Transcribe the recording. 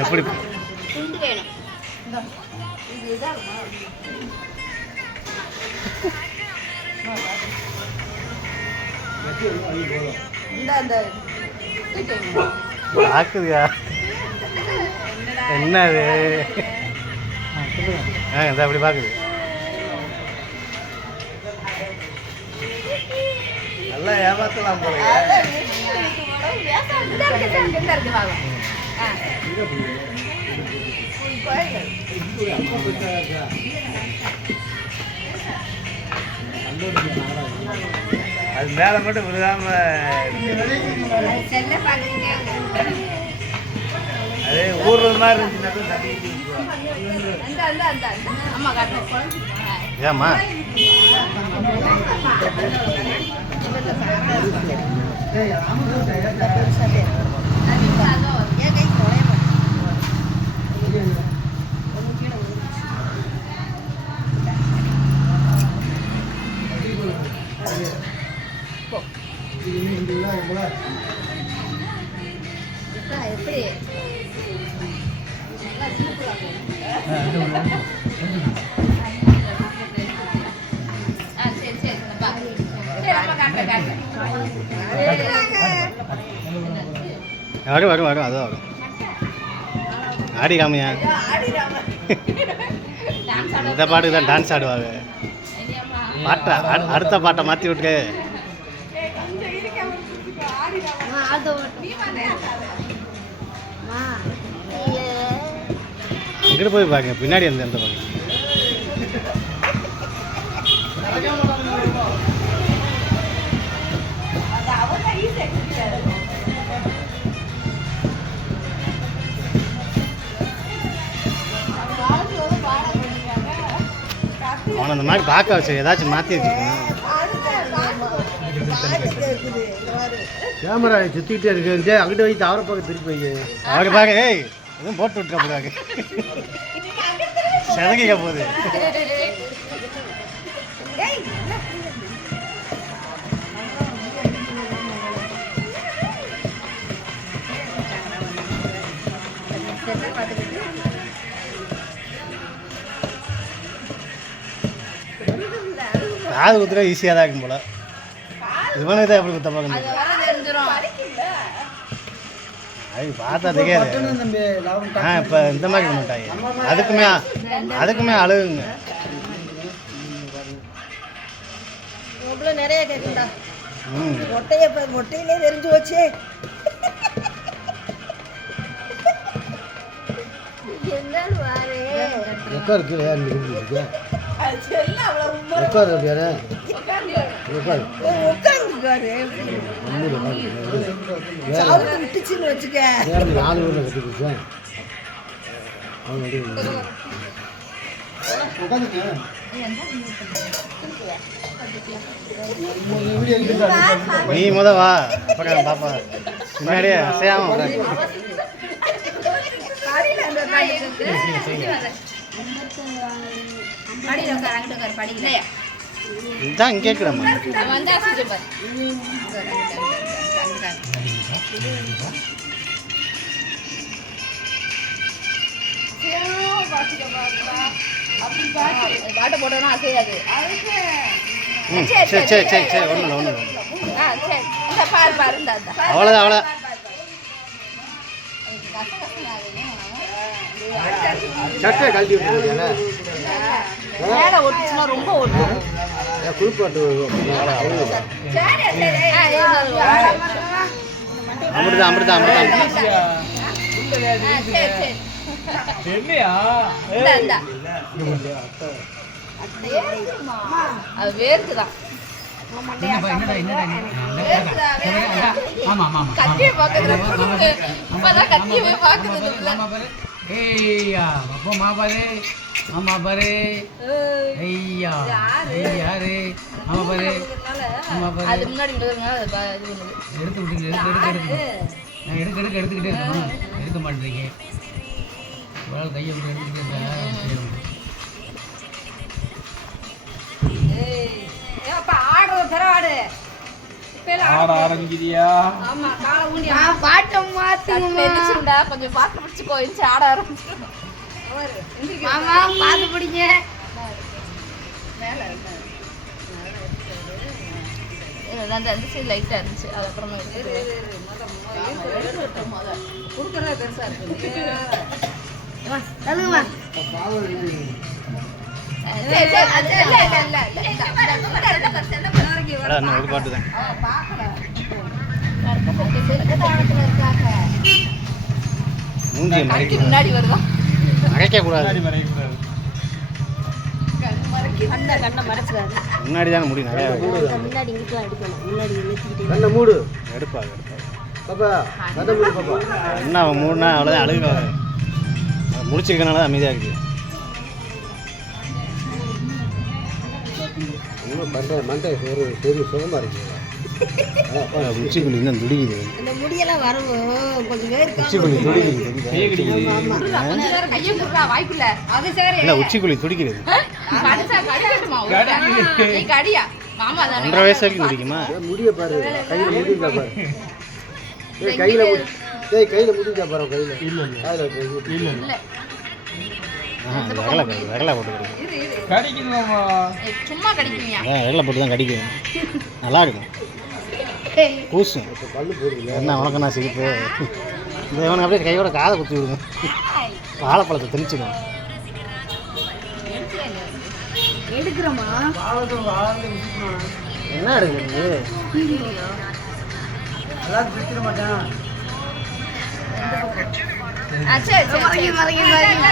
எப்படி அந்த பார்க்குதுயா என்னது ஆ இந்த அப்படி பார்க்குது நல்லா ஏமாத்தலாம் போல அது மேலே மட்டும் விழுகாம அதே ஊர்றது மாதிரி இருந்துச்சுன்னா தட்டிட்டு அந்த அந்த அந்த அந்த. அம்மா காட்டுறேன் ஏம்மா எப்படி ஆ சரி சரி அப்பா. சரி அம்மா காட்டுறேன் காட்டுறேன் வரும் வரும் வரும் அதுவும் வரும். ஆடி ஆட இந்த பாட்டுக்கு தான் டான்ஸ் ஆடுவாங்க. பாட்டை அடு- அடுத்த பாட்டை மாற்றி விட்டு இங்கிட்டு போய் பாருங்க பின்னாடி அந்த இந்த பக்கம் அந்த மாதிரி பார்க்க வச்சு ஏதாச்சும் மாற்றி வச்சுக்கணும். கேமரா சுத்திக்கிட்டே இருக்கு அங்கிட்ட போய் தவற பக்கம் திருப்பி வை அவரு பார்க்க ஏய் எதுவும் போட்டு விட்டுற போறாங்க செதங்கிக்க போகுது. காது குத்துற ஈஸியாக தான் இருக்கும் போல. இவனுக்கு தான் எப்படி குத்த பார்க்கணும்? அது வர தெரிஞ்சிரும் அது பார்த்தா தெரியாது ஆ இப்போ இந்த மாதிரி பண்ண மாட்டாங்க. அதுக்குமே அதுக்குமே அழுகுங்க. நிறைய கேட்குண்டா ம். மொட்டையை இப்போ மொட்டையிலே தெரிஞ்சு வச்சே இருக்கு கொடுத்தேன் அவன் வந்து நீ முத வா. பாப்பா. முன்னாடியே அசையாம உட்காரு. படியில் உட்கார் அங்கிட்டு உட்கார் படி இல்லையா? இதுதான் இங்கே இருக்கிறம்மா அவன் வந்து அசிச்சு பாரு. உட்கார், அங்கிட்டு, அங்கிட்டு, அங்கிட்டு, அங்கிட்டு. பாட்டு போட்டோன்னா அசையாது. சரி சரி சரி சரி ஒன்றும் இல்லை ஒன்றும் இல்லை. ஆ சரி. இந்த பாரு பாரு இந்த இந்த. அவ்வளோதான் அவ்வளோ சட்டை கழட்டி விட்டுருக்கீங்களா மேலே ஒட்டுச்சுன்னா ரொம்ப ஒட்டும் குளிப்பாட்டு சரி சரி. இந்தா, இந்தா. அது வேர்க்குதான் வேர்க்குதா, வேர்க்குதா. கத்தியை குறுக்கு. இப்பதான் கத்தியை போய் பார்க்குது ஏய்யா அப்போ மாப்பாரு ஆமா பாரு ஐயா யாரு? ஆமா பாரு ஆமா பாரு அது முன்னாடி. எடுத்து விட்டுங்க எடுத்து எடுத்து நான் எடுக்க எடுக்க எடுத்துக்கிட்டே இருக்கணும் எடுக்க மாட்டேறீங்க. இவ்வளோ கையை விட்டு எடுத்துக்கிட்டே இருந்தா ஏய், ஏன் அப்பா ஆடுறது பிற ஆடு இப்ப எல்லாம் ஆட. ஆரம்பிக்கிறியா ஆமா கொஞ்சம் பாட்டு பிடிச்சு கோயிச்சு ஆட மாமா பாத்து பிடிங்க அந்த அந்த சைடு லைட்டா இருந்துச்சு அது அப்புறமா கொடுக்குறதே பெருசா இருக்கு இன்னும் ஒரு பாட்டு தான். மூஞ்சியை மறைக்க முன்னாடி மறைக்க கூடாது. முன்னாடி தானே முடி நிறையா முன்னாடி மூடு. எடுப்பா எடுப்பா. பாப்பா கண்ணை மூடு பாப்பா. என்ன அவன் மூணுனா அவ்வளோதான் அழுகு முடிச்சிருக்கனால தான் அமைதியாக இருக்குது இன்னும் மண்டை மண்டை ஒரு பெரிய சுகமாக இருக்கு. உச்சிக்குள்ளி இன்னும் துடிக்குது. முடியெல்லாம் வரும். கொஞ்சம் உச்சிக்குள்ளி துடிக்குது. வாய்க்குள்ள. அது சரி. இல்லை உச்சிக்குள்ளி துடிக்கிறது ஒன்றரை வயசு வரைக்கும் துடிக்குமா முடிய பாரு. கையில் முடிக்கா பாரு. ஏய் கையில் கையில் முடிக்கா பாரு கையில். இல்லை கையில் இல்லை இல்ல. ஆ வெகலை வெகலை போட்டு சும்மா வெகலை போட்டு தான் கடிக்கும் நல்லா இருக்கும். கூசும் என்ன உனக்கு நான் சிரிப்பு? இந்த இவனுக்கு அப்படியே கையோட காதை குத்தி விடுங்க. வாழைப்பழத்தை திணிச்சிடும் எடுக்கிறோமா? என்ன எடுக்குது ஆ, சரி சரி, சரி